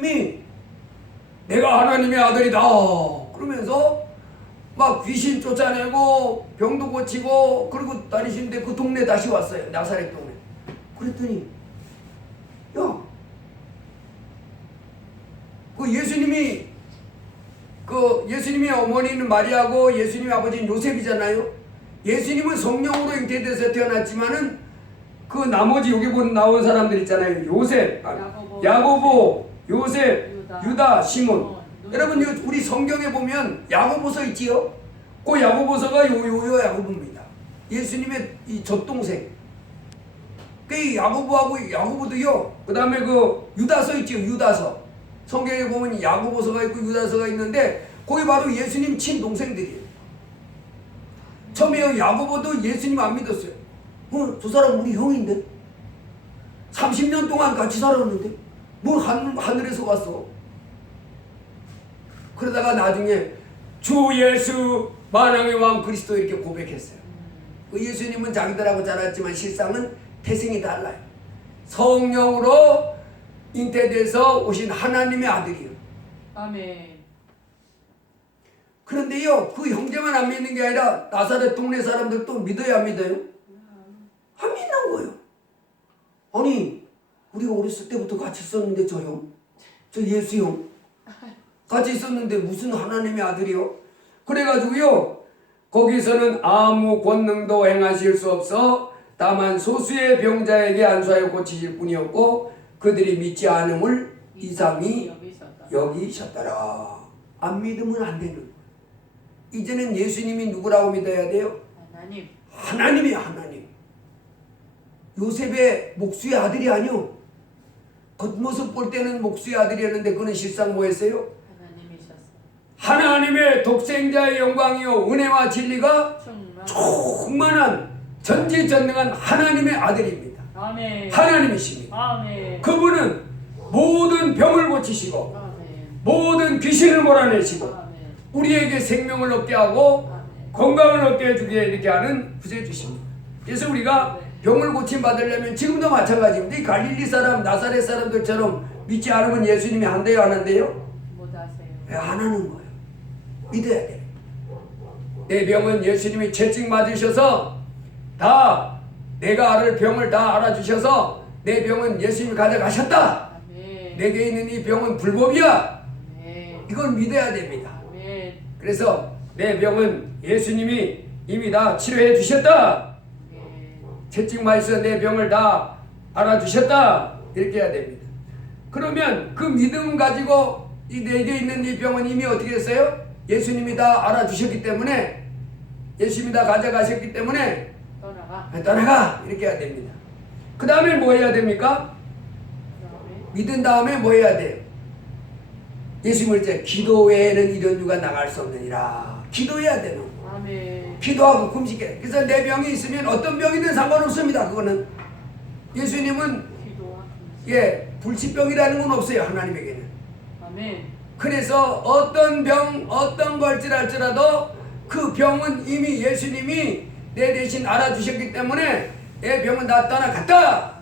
하나님이 내가 하나님의 아들이다. 그러면서 막 귀신 쫓아내고 병도 고치고 그리고 다니시는데 그 동네 다시 왔어요 나사렛 동네. 그랬더니 야 그 예수님이 그 예수님의 어머니는 마리아고 예수님의 아버지는 요셉이잖아요. 예수님은 성령으로 잉태돼서 태어났지만은 그 나머지 여기 본 나온 사람들 있잖아요. 요셉 야고보 요셉 유다, 유다 시몬. 어, 여러분 우리 성경에 보면 야고보서 있지요? 그 야고보서가 요요요 야고보입니다. 예수님의 이 젖동생. 그 야고보하고 야고보도요. 그 다음에 그 유다서 있지요 유다서. 성경에 보면 야고보서가 있고 유다서가 있는데 거기 바로 예수님 친동생들이에요. 처음에 야고보도 예수님 안 믿었어요. 어, 저 사람 우리 형인데? 30년 동안 같이 살았는데 뭐 하늘, 하늘에서 왔어 그러다가 나중에 주 예수 만왕의 왕 그리스도 이렇게 고백했어요 그 예수님은 자기들하고 자랐지만 실상은 태생이 달라요 성령으로 잉태돼서 오신 하나님의 아들이요 아멘. 그런데요, 그 형제만 안 믿는 게 아니라 나사렛 동네 사람들도 믿어야 안 믿어요? 안 믿는 거예요. 아니, 우리가 어렸을 때부터 같이 있었는데 저 형, 저 예수 형, 같이 있었는데 무슨 하나님의 아들이요? 그래가지고요, 거기서는 아무 권능도 행하실 수 없어 다만 소수의 병자에게 안수하여 고치실 뿐이었고 그들이 믿지 않음을 이상히 여기. 여기셨더라. 안 믿으면 안 되는 거예요. 이제는 예수님이 누구라고 믿어야 돼요? 하나님. 하나님이 하나님. 요셉의 목수의 아들이 아니요. 겉모습 볼 때는 목수의 아들이었는데 그는 실상 뭐였어요? 하나님이셨어. 하나님의 독생자의 영광이요 은혜와 진리가 충만. 충만한 전지전능한 하나님의 아들입니다. 아멘. 하나님이십니다. 아멘. 그분은 모든 병을 고치시고 아멘. 모든 귀신을 몰아내시고 아멘. 우리에게 생명을 얻게 하고 아멘. 건강을 얻게 해주게 이렇게 하는 구세주십니다. 그래서 우리가 병을 고침 받으려면 지금도 마찬가지입니다. 이 갈릴리 사람, 나사렛 사람들처럼 믿지 않으면 예수님이 한대요, 안 한대요? 못하세요. 왜안 하는 거예요? 믿어야 돼. 내 병은 예수님이 채찍 맞으셔서 다 내가 앓을 병을 다 알아주셔서 내 병은 예수님이 가져가셨다. 내게 있는 이 병은 불법이야. 이걸 믿어야 됩니다. 그래서 내 병은 예수님이 이미 다 치료해 주셨다. 아멘. 채찍 맞으셔서 내 병을 다 알아주셨다. 이렇게 해야 됩니다. 그러면 그 믿음 가지고 이 내게 있는 이 병은 이미 어떻게 했어요? 예수님이 다 알아주셨기 때문에 예수님이 다 가져가셨기 때문에 떠나가. 떠나가 이렇게 해야 됩니다. 그 다음에 뭐 해야 됩니까? 믿은 다음에 뭐 해야 돼요? 예수님을 이제 기도 외에는 이런 유가 나갈 수 없느니라. 기도해야 되는 거. 아멘. 기도하고 금식해. 그래서 내 병이 있으면 어떤 병이든 상관없습니다. 그거는 예수님은. 예 불치병이라는 건 없어요. 하나님에게는. 아멘. 그래서 어떤 병, 어떤 걸지랄지라도 그 병은 이미 예수님이 내 대신 알아주셨기 때문에 내 병은 다 떠나갔다.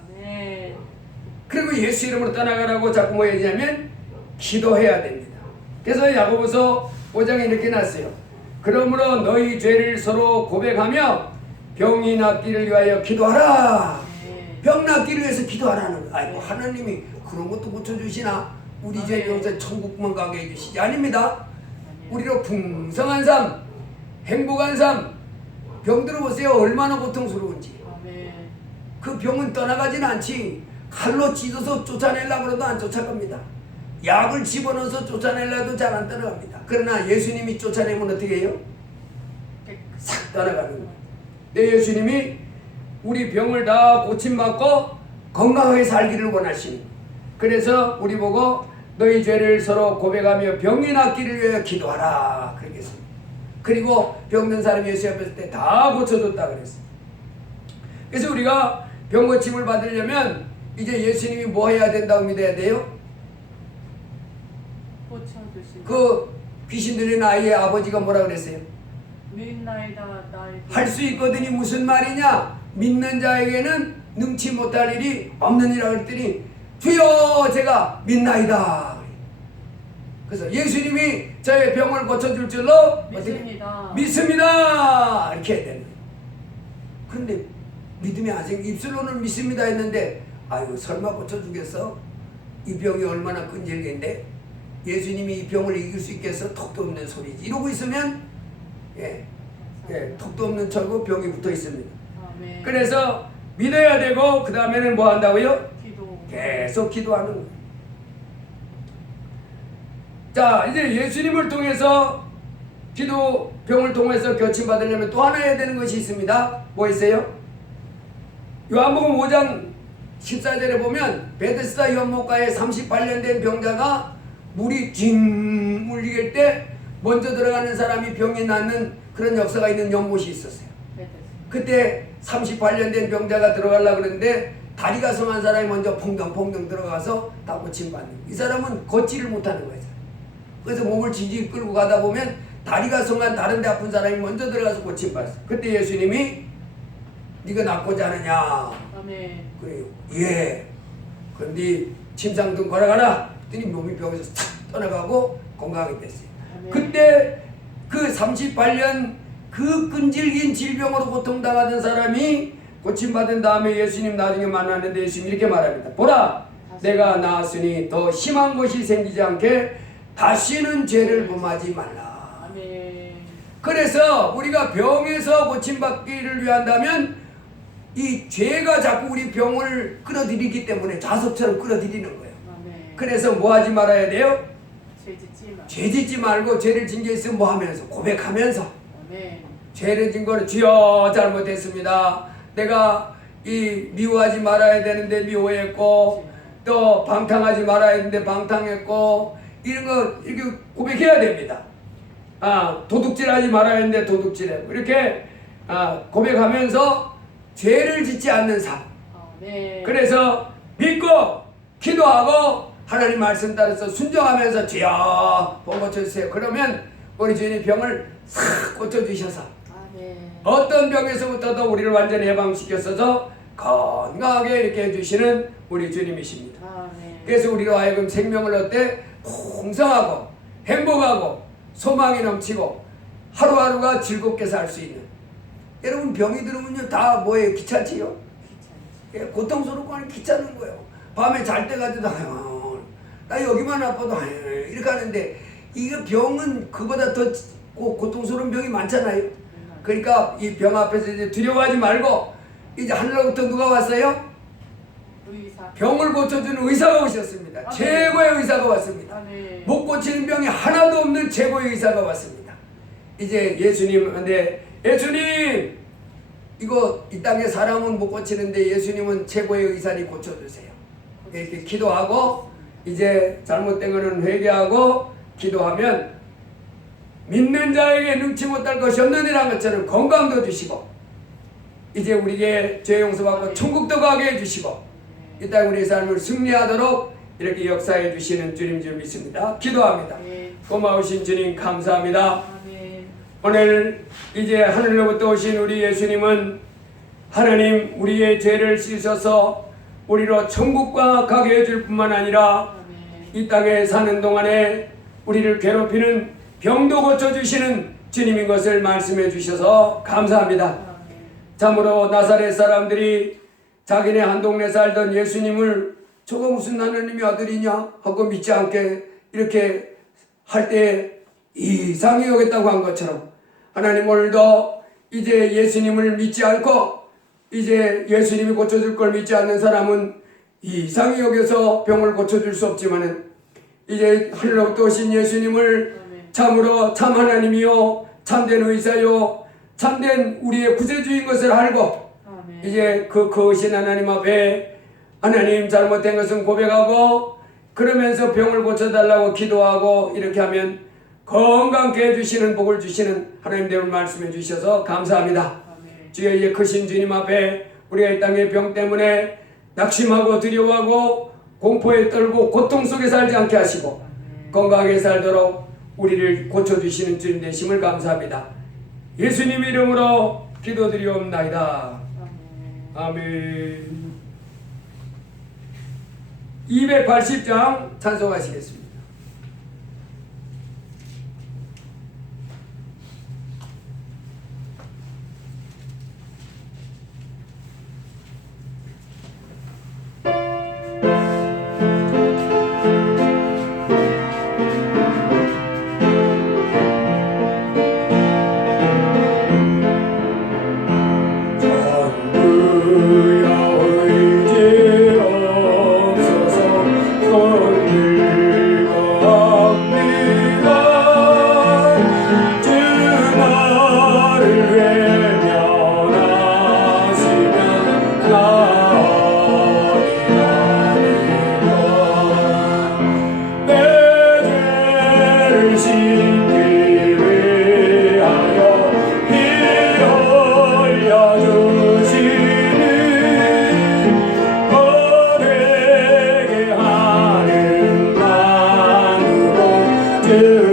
그리고 예수 이름으로 떠나가라고 자꾸 뭐 해야냐면 기도해야 됩니다. 그래서 야고보서 5장에 이렇게 났어요. 그러므로 너희 죄를 서로 고백하며 병이 낫기를 위하여 기도하라. 아멘. 병 낫기를 위해서 기도하라는 거예요. 아이고 하나님이 그런 것도 고쳐주시나? 우리 죄 용서 천국만 가게 해주시지 아닙니다. 우리로 풍성한 삶, 행복한 삶, 병 들어보세요. 얼마나 고통스러운지. 아멘. 그 병은 떠나가진 않지. 칼로 찢어서 쫓아내려고 해도 안 쫓아갑니다. 약을 집어넣어서 쫓아내려도 잘안 떠나갑니다. 그러나 예수님이 쫓아내면 어떻게 해요? 싹 떠나가는 거예요. 내 예수님이 우리 병을 다 고침받고 건강하게 살기를 거예요. 그래서 우리 보고 너희 죄를 서로 고백하며 병이 낫기를 위하여 기도하라 그러겠습니다. 그리고 병든 사람이 예수 앞에 있을 때 다 고쳐줬다 그랬어요. 그래서 우리가 병 고침을 받으려면 이제 예수님이 뭐 해야 된다고 믿어야 돼요? 그 귀신 들린 아이의 아버지가 뭐라 그랬어요? 믿나이다 나의 할수 있거든이 무슨 말이냐? 믿는 자에게는 능치 못할 일이 없느니라 그랬더니 주여 제가 믿나이다. 그래서 예수님이 저의 병을 고쳐줄 줄로 믿습니다. 믿습니다 이렇게 해야 되는 거예요. 그런데 믿음이 아직 입술로는 믿습니다 했는데 아유 설마 고쳐주겠어? 이 병이 얼마나 끈질긴데 예수님이 이 병을 이길 수 있겠어? 턱도 없는 소리지 이러고 있으면 예, 예 턱도 없는 철고 병이 붙어 있습니다. 그래서 믿어야 되고 그 다음에는 뭐 한다고요? 기도. 계속 기도하는 거예요. 자, 이제 예수님을 통해서 기도 병을 통해서 교침 받으려면 또 하나 해야 되는 것이 있습니다. 뭐 있어요? 요한복음 5장 14절에 보면 베데스다 연못가에 38년 된 병자가 물이 징 물리길 때 먼저 들어가는 사람이 병이 낫는 그런 역사가 있는 연못이 있었어요. 네, 그때 38년 된 병자가 들어가려고 그러는데 다리가 성한 사람이 먼저 퐁덩퐁덩 들어가서 다 고침 받는 거예요. 이 사람은 걷지를 못하는 거죠. 그래서 몸을 지지 끌고 가다 보면 다리가 성한 다른 데 아픈 사람이 먼저 들어가서 고침 받았어요. 그때 예수님이 네가 낫고자 하느냐 아멘. 그래요. 예. 그런데 침상 등 걸어가라. 그랬더니 몸이 병에서 탁 떠나가고 건강하게 됐어요. 아멘. 그때 그 38년 그 끈질긴 질병으로 고통당하던 사람이 고침받은 다음에 예수님 나중에 만났는데 예수님 이렇게 말합니다. 보라, 내가 나았으니 더 심한 것이 생기지 않게 다시는 죄를 범하지 말라. 그래서 우리가 병에서 고침받기를 위한다면 이 죄가 자꾸 우리 병을 끌어들이기 때문에 자석처럼 끌어들이는 거예요. 그래서 뭐 하지 말아야 돼요? 죄 짓지 마. 죄 짓지 말고 죄를 진 게 있으면 뭐 하면서 고백하면서 아멘. 죄를 진 거는 주여 잘못했습니다. 내가 이 미워하지 말아야 되는데 미워했고 또 방탕하지 말아야 되는데 방탕했고 이런 거 이렇게 고백해야 됩니다. 아 도둑질하지 말아야 되는데 도둑질했고 이렇게 아 고백하면서 죄를 짓지 않는 삶. 아멘. 그래서 믿고 기도하고 하나님 말씀 따라서 순종하면서 주여 병 고쳐주세요. 그러면 우리 주님 병을 싹 고쳐주셔서 아멘. 어떤 병에서부터도 우리를 완전히 해방시켰어서 건강하게 이렇게 해주시는 우리 주님이십니다. 아멘. 그래서 우리로 하여금 생명을 얻되 풍성하고 행복하고 소망이 넘치고 하루하루가 즐겁게 살 수 있는 여러분 병이 들으면요 다 뭐예요 귀찮지요? 예, 고통스럽고 하니 귀찮은 거예요. 밤에 잘때 가도 아유, 나 여기만 아파도 이렇게 하는데 이거 병은 그보다 더 고, 고통스러운 병이 많잖아요. 그러니까 이 병 앞에서 이제 두려워하지 말고 이제 하늘로부터 누가 왔어요? 의사. 병을 고쳐주는 의사가 오셨습니다. 아멘. 최고의 의사가 왔습니다. 아멘. 못 고치는 병이 하나도 없는 최고의 의사가 왔습니다. 이제 예수님한테 예수님 이거 이 땅의 사람은 못 고치는데 예수님은 최고의 의사니 고쳐주세요. 이렇게 기도하고 이제 잘못된 거는 회개하고 기도하면 믿는 자에게 능치 못할 것이 없느니라는 것처럼 건강도 주시고 이제 우리에게 죄 용서받고 천국도 가게 해주시고 이 땅 우리의 삶을 승리하도록 이렇게 역사해 주시는 주님 줄 믿습니다. 기도합니다. 고마우신 주님 감사합니다. 오늘 이제 하늘로부터 오신 우리 예수님은 하나님 우리의 죄를 씻어서 우리로 천국과 가게 해줄 뿐만 아니라. 이 땅에 사는 동안에 우리를 괴롭히는 병도 고쳐주시는 주님인 것을 말씀해 주셔서 감사합니다. 참으로 나사렛 사람들이 자기네 한 동네 살던 예수님을 저거 무슨 하나님의 아들이냐 하고 믿지 않게 이렇게 할 때 이상히 여겼다고 한 것처럼 하나님 오늘도 이제 예수님을 믿지 않고 이제 예수님이 고쳐줄 걸 믿지 않는 사람은 이상히 여겨서 병을 고쳐줄 수 없지만은 이제 하늘로부터 오신 예수님을. 참으로 참 하나님이요 참된 의사요 참된 우리의 구세주인 것을 알고 아멘. 이제 그 거신 하나님 앞에 하나님 잘못된 것은 고백하고 그러면서 병을 고쳐달라고 기도하고 이렇게 하면 건강케 해주시는 복을 주시는 하나님 대을 말씀해 주셔서 감사합니다. 이 크신 주님 앞에 우리가 이 땅의 병 때문에 낙심하고 두려워하고 공포에 떨고 고통 속에 살지 않게 하시고 건강하게 살도록 우리를 고쳐주시는 주님 되심을 감사합니다. 예수님 이름으로 기도드리옵나이다. 아멘. 280장 찬송하시겠습니다. 주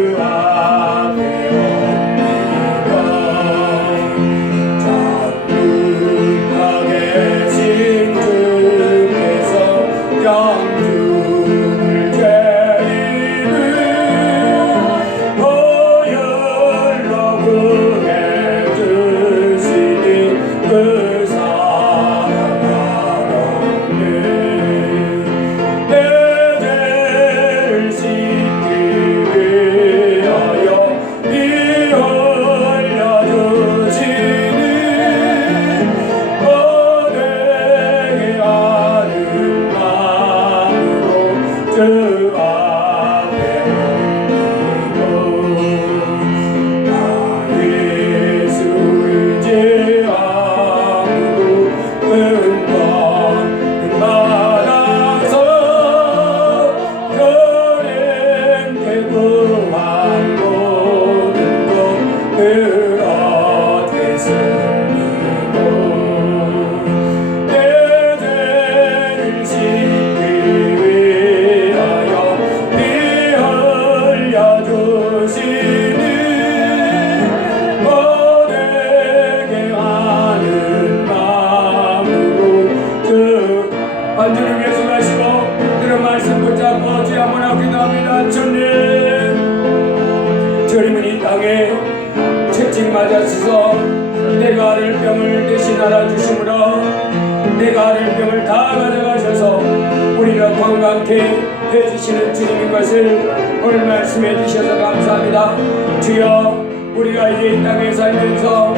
건강케 해주시는 주님인 것을 오늘 말씀해 주셔서 감사합니다. 주여 우리가 이제 이 땅에 살면서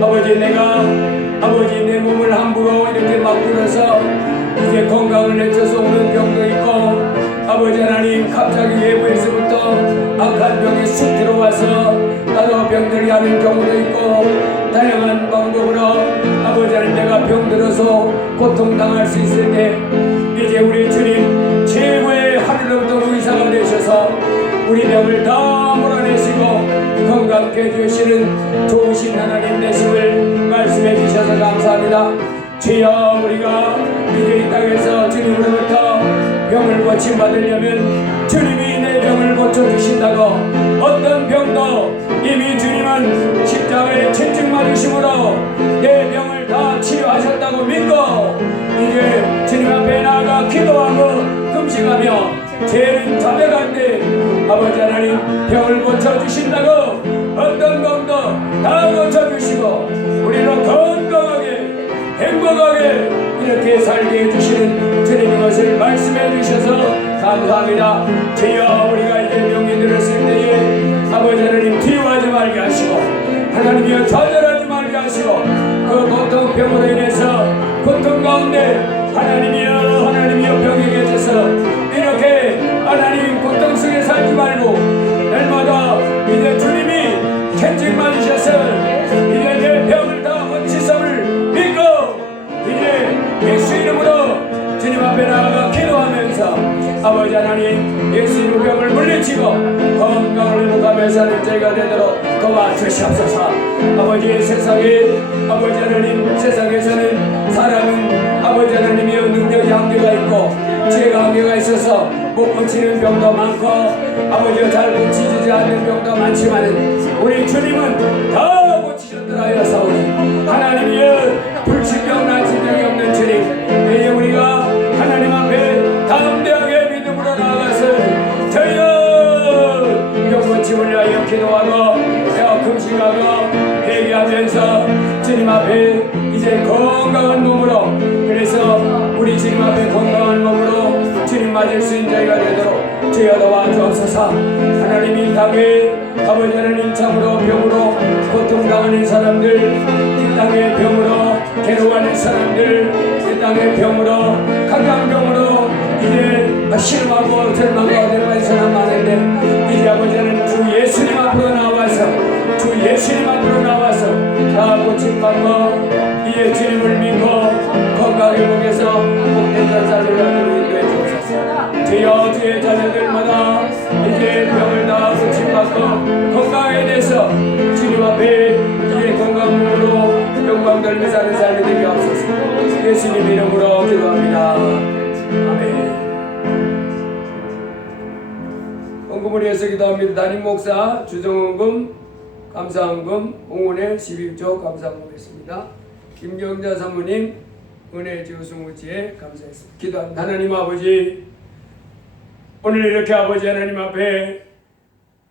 아버지 내가 아버지 내 몸을 함부로 이렇게 막 들어서 이제 건강을 내쳐서 오는 병도 있고 아버지 하나님 갑자기 외부에서부터 악한 병이 쑥 들어와서 나도 병들이 하는 경우도 있고 다양한 방법으로 아버지 하나님 내가 병들어서 고통당할 수 있을 때 이제 우리 주님 우리 병을 다 몰아내시고 건강케 해주시는 좋으신 하나님 되심을 말씀해 주셔서 감사합니다. 주여 우리가 이 땅에서 주님으로부터 병을 고침받으려면 주님이 내 병을 고쳐주신다고 어떤 병도 이미 주님은 십자가에 채찍 맞으심으로 내 병을 다 치료하셨다고 믿고 이제 주님 앞에 나아가 기도하고 금식하며 죄는 자백할 때 아버지 하나님 병을 고쳐주신다고 어떤 병도 다 고쳐주시고 우리로 건강하게 행복하게 이렇게 살게 해주시는 주님의 것을 말씀해 주셔서 감사합니다. 주여 우리가 이제 명이 들었을 때에 아버지 하나님 두려워하지 말게 하시고 하나님이여 좌절하지 말게 하시고 그 고통 병으로 인해서 고통 가운데 하나님이여 하나님이여 병에 계셔서 이렇게 저희가 되도록 도와주시옵소서. 아버지 세상에 아버지 하나님 세상에서는 사람은 아버지 하나님의 능력이 한계가 있고 죄가 한계가 있어서 못 고치는 병도 많고 아버지가 잘 고치지 않는 병도 많지만 우리 주님은 다 고치셨더 맞을 수 있는 자리가 되도록 주여 도와주옵소서. 하나님 이 땅에 아버지 하나님 참으로 병으로 고통당하는 사람들 이 땅의 병으로 괴로워하는 사람들 이 땅의 병으로 강간병으로 이제 실망하고 절망하고 내려가는 사람 많은데 이제 아버지는 주 예수님 앞으로 나와서 주 예수님 앞으로 나와서 다 고침받고 자녀들마다 이제 병을 다 고침받고 건강에 대해서 주님 앞에 이제 건강으로 영광 돌며 사는 삶이 되게 하옵소서 예수님 이름으로 기도합니다 아멘 헌금을 위해서 기도합니다. 담임 목사 주정헌금 감사헌금 공원의 11조 감사헌금 했습니다. 김경자 사모님 은혜 지우승우지에 감사했습니다. 기도합니다. 하나님 아버지 오늘 이렇게 아버지 하나님 앞에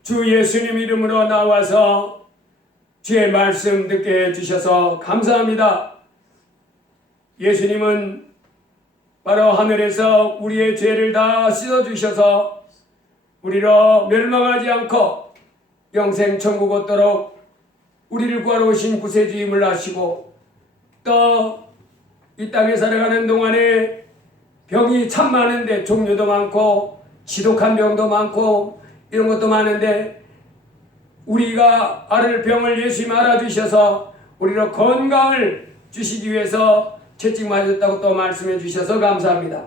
주 예수님 이름으로 나와서 주의 말씀 듣게 해주셔서 감사합니다. 예수님은 바로 하늘에서 우리의 죄를 다 씻어주셔서 우리로 멸망하지 않고 영생 천국 얻도록 우리를 구하러 오신 구세주임을 아시고 또 이 땅에 살아가는 동안에 병이 참 많은데 종류도 많고 지독한 병도 많고 이런 것도 많은데 우리가 앓을 병을 예수님 알아주셔서 우리로 건강을 주시기 위해서 채찍 맞았다고 또 말씀해 주셔서 감사합니다.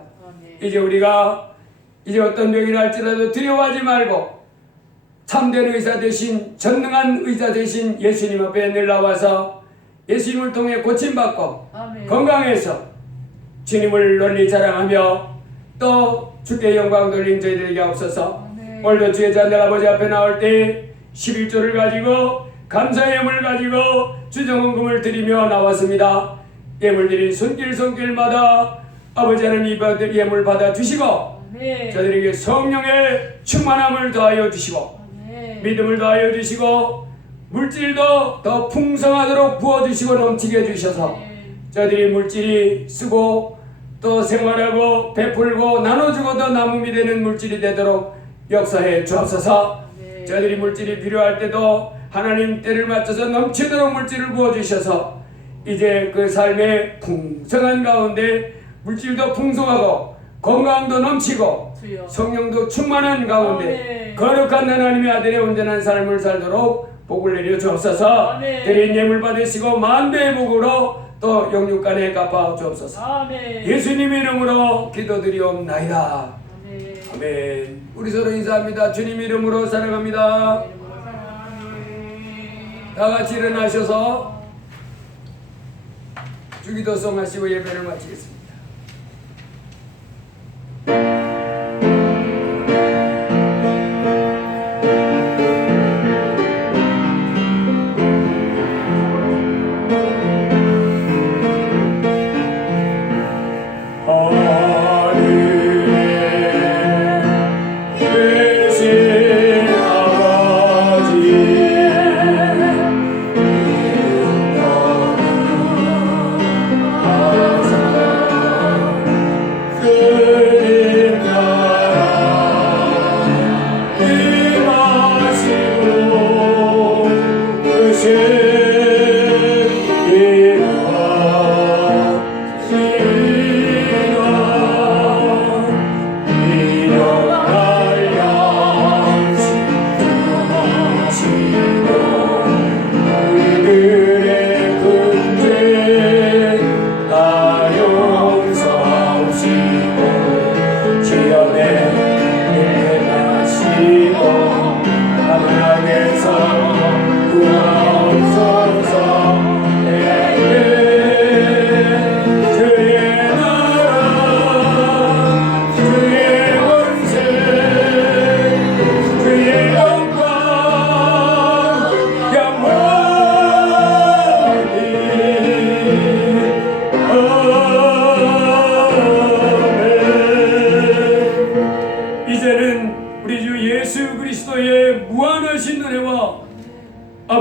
이제 우리가 이제 어떤 병이라 할지라도 두려워하지 말고 참된 의사 대신 전능한 의사 대신 예수님 앞에 늘 나와서 예수님을 통해 고침받고. 건강해서 주님을 널리 자랑하며 또 주께 영광 돌린 저희들에게 없어서. 오늘도 주의 자녀 아버지 앞에 나올 때 11조를 가지고 감사의 예물을 가지고 주정헌금을 드리며 나왔습니다. 예물 드린 손길 손길마다 아버지 하나님 이 예물 받아 주시고 아멘. 저들에게 성령의 충만함을 더하여 주시고 아멘. 믿음을 더하여 주시고 물질도 더 풍성하도록 부어주시고 넘치게 해주셔서 저들이 물질이 쓰고 또 생활하고 베풀고 나눠주고 더 나눔이 되는 물질이 되도록 역사해 주옵소서 네. 저들이 물질이 필요할 때도 하나님 때를 맞춰서 넘치도록 물질을 부어주셔서 이제 그 삶의 풍성한 가운데 물질도 풍성하고 건강도 넘치고 주여. 성령도 충만한 가운데 아멘. 거룩한 하나님의 아들의 온전한 삶을 살도록 복을 내려 주옵소서. 드린 예물 받으시고 만배의 복으로 또 영육간에 갚아 주옵소서 아멘. 예수님 이름으로 기도드리옵나이다 아멘. 아멘 우리 서로 인사합니다 주님 이름으로 사랑합니다. 다 같이 일어나셔서 주기도송 하시고 예배를 마치겠습니다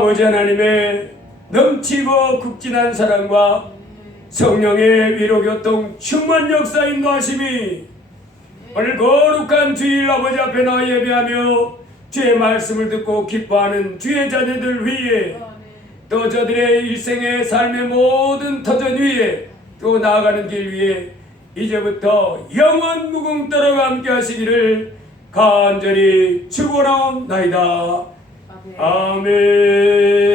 아버지 하나님의 넘치고 극진한 사랑과 성령의 위로교통 충만 역사 인도하심이 오늘 거룩한 주일 아버지 앞에 나와 예배하며 주의 말씀을 듣고 기뻐하는 주의 자녀들 위에 또 저들의 일생의 삶의 모든 터전 위에 또 나아가는 길 위에 이제부터 영원 무궁토록 함께 하시기를 간절히 축원하옵나이다. 아멘.